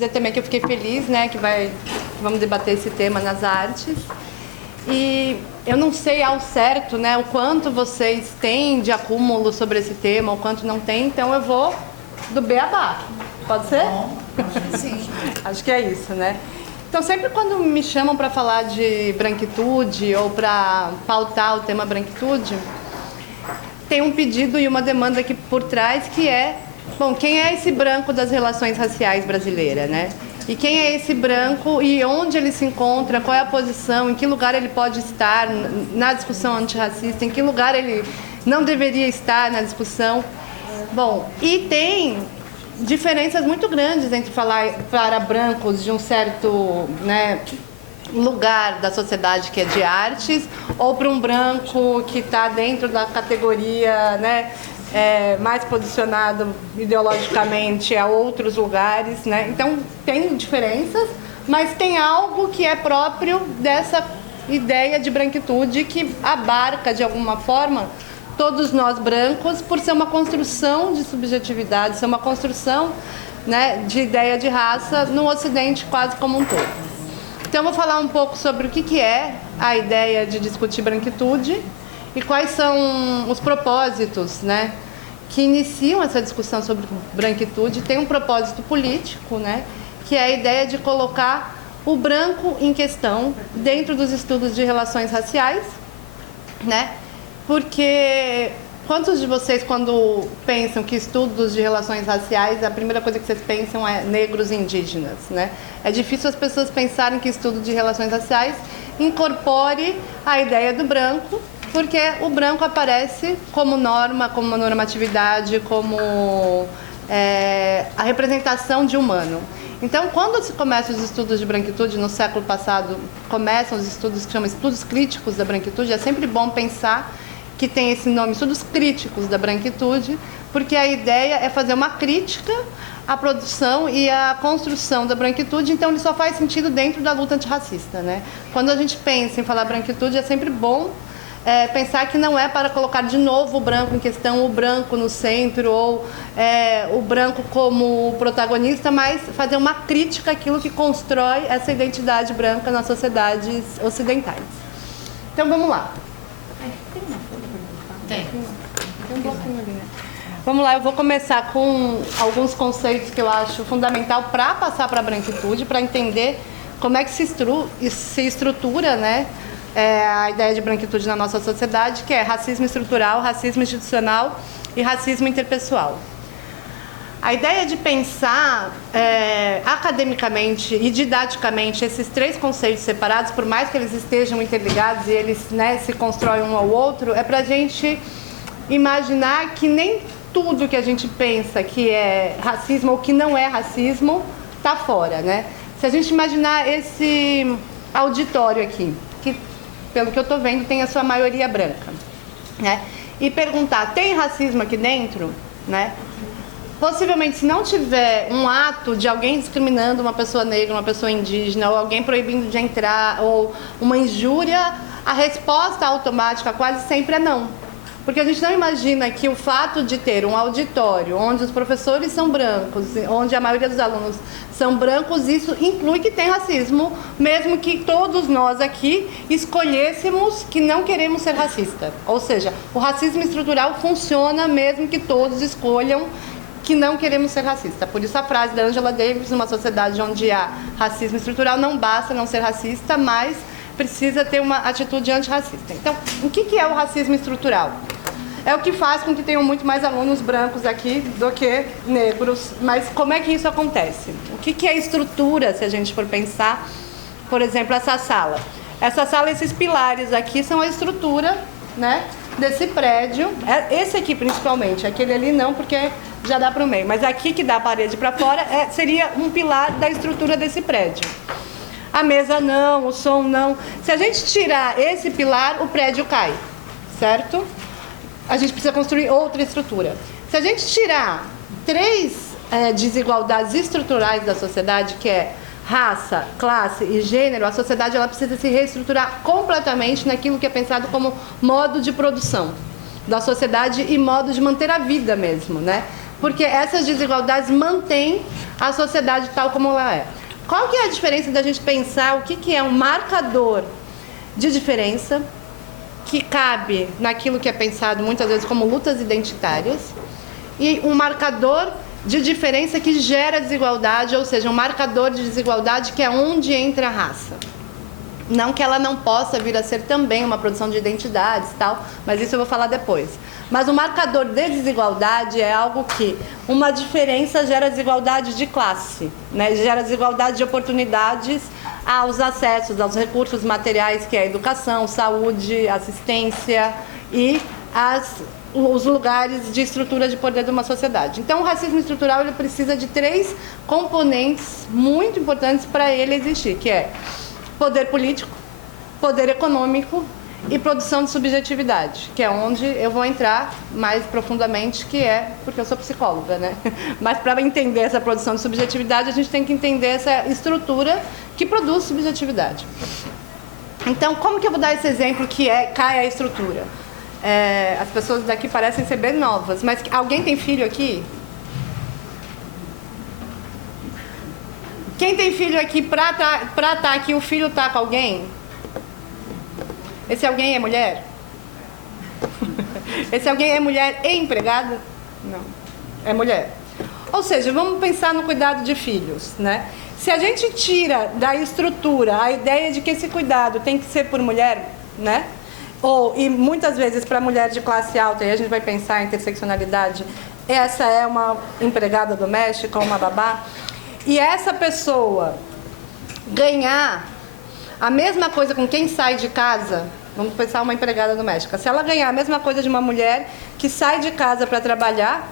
dizer também que eu fiquei feliz, né, vamos debater esse tema nas artes. E eu não sei ao certo, né, o quanto vocês têm de acúmulo sobre esse tema, o quanto não tem, então eu vou do beabá. Pode ser? Bom, acho que sim. Acho que é isso, né? Então, sempre quando me chamam para falar de branquitude ou para pautar o tema branquitude, tem um pedido e uma demanda aqui por trás que é, bom, quem é esse branco das relações raciais brasileiras, né? E quem é esse branco e onde ele se encontra, qual é a posição, em que lugar ele pode estar na discussão antirracista, em que lugar ele não deveria estar na discussão. Bom, e tem diferenças muito grandes entre falar para brancos de um certo, né, lugar da sociedade que é de artes ou para um branco que está dentro da categoria, né, mais posicionado ideologicamente a outros lugares, né? Então tem diferenças, mas tem algo que é próprio dessa ideia de branquitude que abarca de alguma forma todos nós brancos, por ser uma construção de subjetividade, ser uma construção, né, de ideia de raça no Ocidente quase como um todo. Então, eu vou falar um pouco sobre o que é a ideia de discutir branquitude e quais são os propósitos, né, que iniciam essa discussão sobre branquitude. Tem um propósito político, né, que é a ideia de colocar o branco em questão dentro dos estudos de relações raciais, né? Porque quantos de vocês, quando pensam que estudos de relações raciais, a primeira coisa que vocês pensam é negros e indígenas, né? É difícil as pessoas pensarem que estudo de relações raciais incorpore a ideia do branco, porque o branco aparece como norma, como uma normatividade, como a representação de humano. Então, quando se começam os estudos de branquitude, no século passado, começam os estudos que chamam estudos críticos da branquitude, é sempre bom pensar que tem esse nome, estudos críticos da branquitude, porque a ideia é fazer uma crítica à produção e à construção da branquitude, então ele só faz sentido dentro da luta antirracista, né? Quando a gente pensa em falar branquitude, é sempre bom pensar que não é para colocar de novo o branco em questão, o branco no centro, ou o branco como protagonista, mas fazer uma crítica àquilo que constrói essa identidade branca nas sociedades ocidentais. Então, vamos lá. Tem. Tem um bloquinho ali, né? Vamos lá, eu vou começar com alguns conceitos que eu acho fundamental para passar para a branquitude, para entender como é que se estrutura, né, a ideia de branquitude na nossa sociedade, que é racismo estrutural, racismo institucional e racismo interpessoal. A ideia de pensar academicamente e didaticamente esses três conceitos separados, por mais que eles estejam interligados e eles, né, se constroem um ao outro, é para a gente imaginar que nem tudo que a gente pensa que é racismo ou que não é racismo está fora, né? Se a gente imaginar esse auditório aqui, que pelo que eu estou vendo tem a sua maioria branca, né? E perguntar, tem racismo aqui dentro, né? Possivelmente, se não tiver um ato de alguém discriminando uma pessoa negra, uma pessoa indígena, ou alguém proibindo de entrar, ou uma injúria, a resposta automática quase sempre é não. Porque a gente não imagina que o fato de ter um auditório onde os professores são brancos, onde a maioria dos alunos são brancos, isso inclui que tem racismo, mesmo que todos nós aqui escolhêssemos que não queremos ser racista. Ou seja, o racismo estrutural funciona mesmo que todos escolham que não queremos ser racista. Por isso a frase da Angela Davis, numa sociedade onde há racismo estrutural, não basta não ser racista, mas precisa ter uma atitude antirracista. Então, o que é o racismo estrutural? É o que faz com que tenham muito mais alunos brancos aqui do que negros. Mas como é que isso acontece? O que é estrutura, se a gente for pensar, por exemplo, essa sala? Essa sala, esses pilares aqui são a estrutura, né, desse prédio. Esse aqui principalmente, aquele ali não, porque já dá para o meio. Mas aqui que dá a parede para fora seria um pilar da estrutura desse prédio. A mesa não, o som não. Se a gente tirar esse pilar, o prédio cai, certo? A gente precisa construir outra estrutura. Se a gente tirar três desigualdades estruturais da sociedade, que é raça, classe e gênero, a sociedade ela precisa se reestruturar completamente naquilo que é pensado como modo de produção da sociedade e modo de manter a vida mesmo, né? porque essas desigualdades mantêm a sociedade tal como ela é. Qual que é a diferença da gente pensar o que é um marcador de diferença que cabe naquilo que é pensado muitas vezes como lutas identitárias e um marcador de diferença que gera desigualdade, ou seja, um marcador de desigualdade que é onde entra a raça. Não que ela não possa vir a ser também uma produção de identidades e tal, mas isso eu vou falar depois. Mas o marcador de desigualdade é algo que uma diferença gera desigualdade de classe, né? Gera desigualdade de oportunidades aos acessos, aos recursos materiais, que é a educação, saúde, assistência e os lugares de estrutura de poder de uma sociedade. Então, o racismo estrutural ele precisa de 3 componentes muito importantes para ele existir, que é poder político, poder econômico e produção de subjetividade, que é onde eu vou entrar mais profundamente, que é porque eu sou psicóloga, né? Mas para entender essa produção de subjetividade, a gente tem que entender essa estrutura que produz subjetividade. Então, como que eu vou dar esse exemplo que cai a estrutura? As pessoas daqui parecem ser bem novas, mas alguém tem filho aqui? Quem tem filho aqui, pra tá aqui, o filho tá com alguém? Esse alguém é mulher? Esse alguém é mulher e empregada? Não, é mulher. Ou seja, vamos pensar no cuidado de filhos, né? Se a gente tira da estrutura a ideia de que esse cuidado tem que ser por mulher, né? E muitas vezes para mulher de classe alta, e a gente vai pensar em interseccionalidade, essa é uma empregada doméstica ou uma babá, e essa pessoa ganhar a mesma coisa com quem sai de casa, vamos pensar uma empregada doméstica, se ela ganhar a mesma coisa de uma mulher que sai de casa para trabalhar,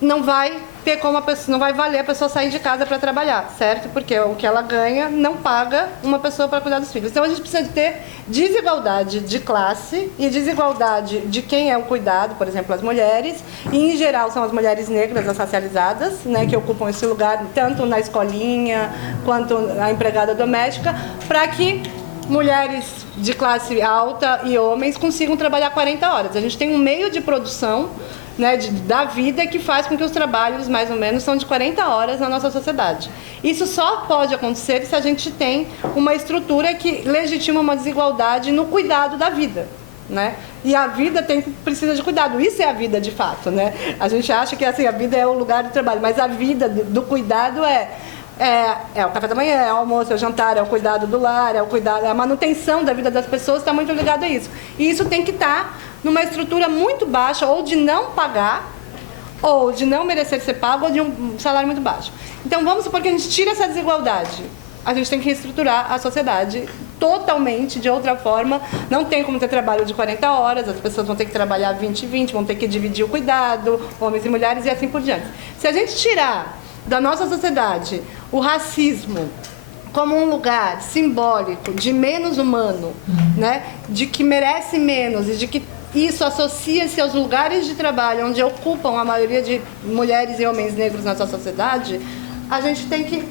não vai ter como não vai valer a pessoa sair de casa para trabalhar, certo? Porque o que ela ganha não paga uma pessoa para cuidar dos filhos. Então a gente precisa de ter desigualdade de classe e desigualdade de quem é o cuidado, por exemplo, as mulheres, e em geral são as mulheres negras, as racializadas, né, que ocupam esse lugar tanto na escolinha quanto a empregada doméstica, para que mulheres de classe alta e homens consigam trabalhar 40 horas. A gente tem um meio de produção, né, da vida que faz com que os trabalhos, mais ou menos, são de 40 horas na nossa sociedade. Isso só pode acontecer se a gente tem uma estrutura que legitima uma desigualdade no cuidado da vida, né? E a vida precisa de cuidado. Isso é a vida de fato, né? A gente acha que assim, a vida é o lugar do trabalho, mas a vida do cuidado é o café da manhã, é o almoço, é o jantar, é o cuidado do lar, é o cuidado, a manutenção da vida das pessoas está muito ligado a isso. E isso tem que estar numa estrutura muito baixa, ou de não pagar, ou de não merecer ser pago, ou de um salário muito baixo. Então, vamos supor que a gente tira essa desigualdade. A gente tem que reestruturar a sociedade totalmente, de outra forma. Não tem como ter trabalho de 40 horas, as pessoas vão ter que trabalhar 20 e 20, vão ter que dividir o cuidado, homens e mulheres, e assim por diante. Se a gente tirar da nossa sociedade o racismo como um lugar simbólico de menos humano, né? De que merece menos e de que isso associa-se aos lugares de trabalho onde ocupam a maioria de mulheres e homens negros na nossa sociedade, a gente tem que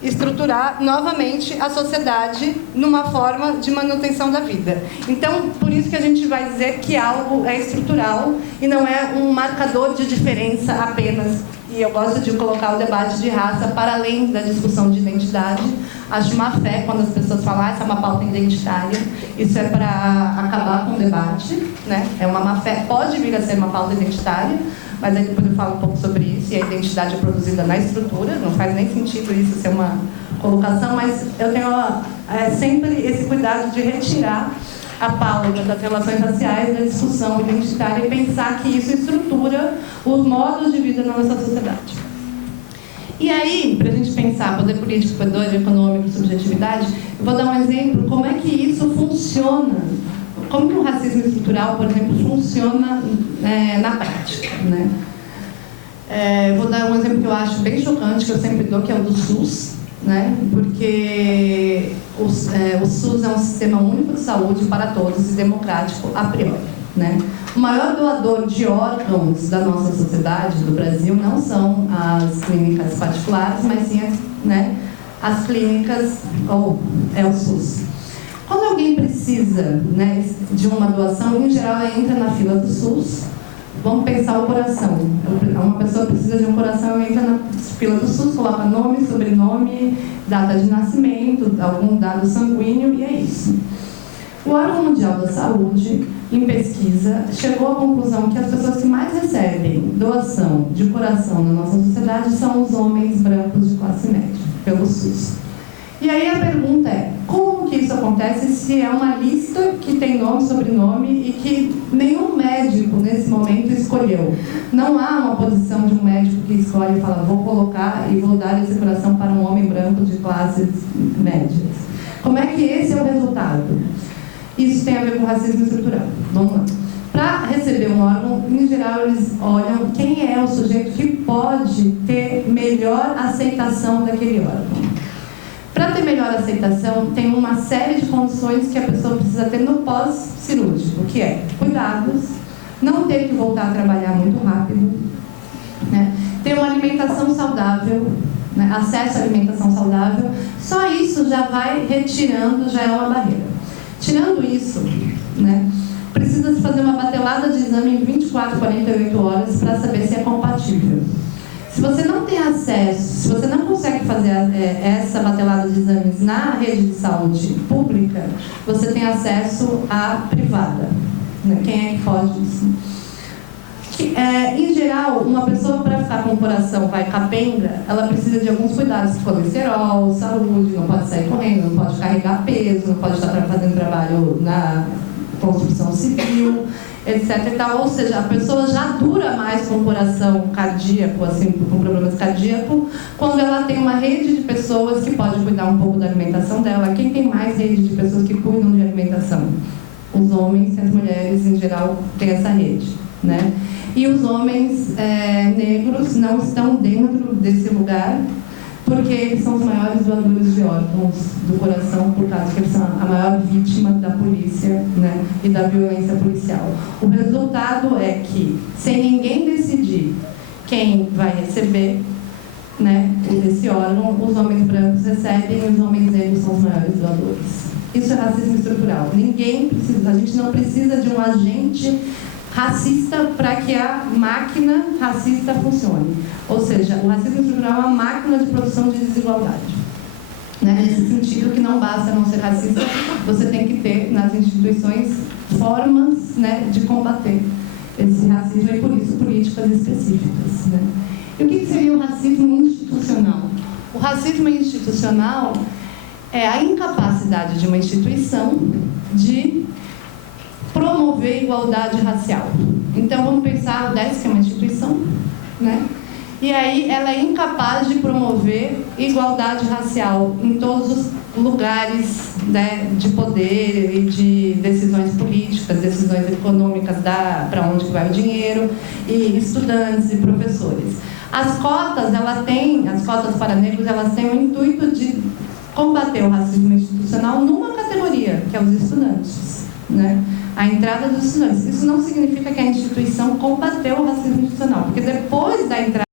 estruturar novamente a sociedade numa forma de manutenção da vida. Então, por isso que a gente vai dizer que algo é estrutural e não é um marcador de diferença apenas. E eu gosto de colocar o debate de raça para além da discussão de identidade. Acho má fé quando as pessoas falam essa é uma pauta identitária. Isso é para acabar com o debate, né? É uma má fé, pode vir a ser uma pauta identitária, mas aí depois eu falo um pouco sobre isso, e a identidade é produzida na estrutura, não faz nem sentido isso ser uma colocação, mas eu tenho sempre esse cuidado de retirar a pauta das relações raciais da discussão identitária e pensar que isso estrutura os modos de vida na nossa sociedade. E aí, para a gente pensar poder político, poder econômico, subjetividade, eu vou dar um exemplo como é que isso funciona. Como que o racismo estrutural, por exemplo, funciona na prática, né? Vou dar um exemplo que eu acho bem chocante, que eu sempre dou, que é o do SUS, né? Porque o SUS é um sistema único de saúde para todos e democrático a priori, né? O maior doador de órgãos da nossa sociedade, do Brasil, não são as clínicas particulares, mas sim as clínicas, ou o SUS. Quando alguém precisa, né, de uma doação, em geral entra na fila do SUS, Vamos pensar o coração. Uma pessoa precisa de um coração, entra na fila do SUS, coloca nome, sobrenome, data de nascimento, algum dado sanguíneo e é isso. O órgão mundial da saúde, em pesquisa, chegou à conclusão que as pessoas que mais recebem doação de coração na nossa sociedade são os homens brancos de classe média, pelo SUS. E aí a pergunta é, como que isso acontece se é uma lista que tem nome, sobrenome e que nenhum médico nesse momento escolheu? Não há uma posição de um médico que escolhe e fala, vou colocar e vou dar esse coração para um homem branco de classes médias. Como é que esse é o resultado? Isso tem a ver com racismo estrutural. Vamos lá. Para receber um órgão, em geral, eles olham quem é o sujeito que pode ter melhor aceitação daquele órgão. Para ter melhor aceitação, tem uma série de condições que a pessoa precisa ter no pós-cirúrgico, que é cuidados, não ter que voltar a trabalhar muito rápido, né? Ter uma alimentação saudável, né? Acesso à alimentação saudável. Só isso já vai retirando, já é uma barreira. Tirando isso, né, precisa se fazer uma batelada de exame em 24, 48 horas para saber se é compatível. Se você não tem acesso, se você não consegue fazer essa batelada de exames na rede de saúde pública, você tem acesso à privada. Né? Quem é que foge disso? Em geral, uma pessoa para ficar com o coração vai capenga, ela precisa de alguns cuidados, colesterol, saúde, não pode sair correndo, não pode carregar peso, não pode estar fazendo trabalho na construção civil, etc. E tal. Ou seja, a pessoa já dura mais com o coração cardíaco, assim, com problemas cardíacos, quando ela tem uma rede de pessoas que pode cuidar um pouco da alimentação dela. Quem tem mais rede de pessoas que cuidam de alimentação? Os homens e as mulheres, em geral, têm essa rede, né? E os homens negros não estão dentro desse lugar, porque eles são os maiores doadores de órgãos do coração, por causa que eles são a maior vítima da polícia, né, e da violência policial. O resultado é que, sem ninguém decidir quem vai receber, né, esse órgão, os homens brancos recebem e os homens negros são os maiores doadores. Isso é racismo estrutural. Ninguém precisa, a gente não precisa de um agente racista para que a máquina racista funcione. Ou seja, o racismo estrutural é uma máquina de produção de desigualdade. Né? Nesse sentido que não basta não ser racista, você tem que ter nas instituições formas, né, de combater esse racismo e, por isso, políticas específicas. Né? E o que seria o racismo institucional? O racismo institucional é a incapacidade de uma instituição de promover igualdade racial. Então, vamos pensar, o DESC é uma instituição, né? E aí ela é incapaz de promover igualdade racial em todos os lugares, né, de poder e de decisões políticas, decisões econômicas, para onde vai o dinheiro, e estudantes e professores. As cotas para negros, elas têm o intuito de combater o racismo institucional numa categoria, que é os estudantes, né? A entrada dos estudantes. Isso não significa que a instituição combateu o racismo institucional, porque depois da entrada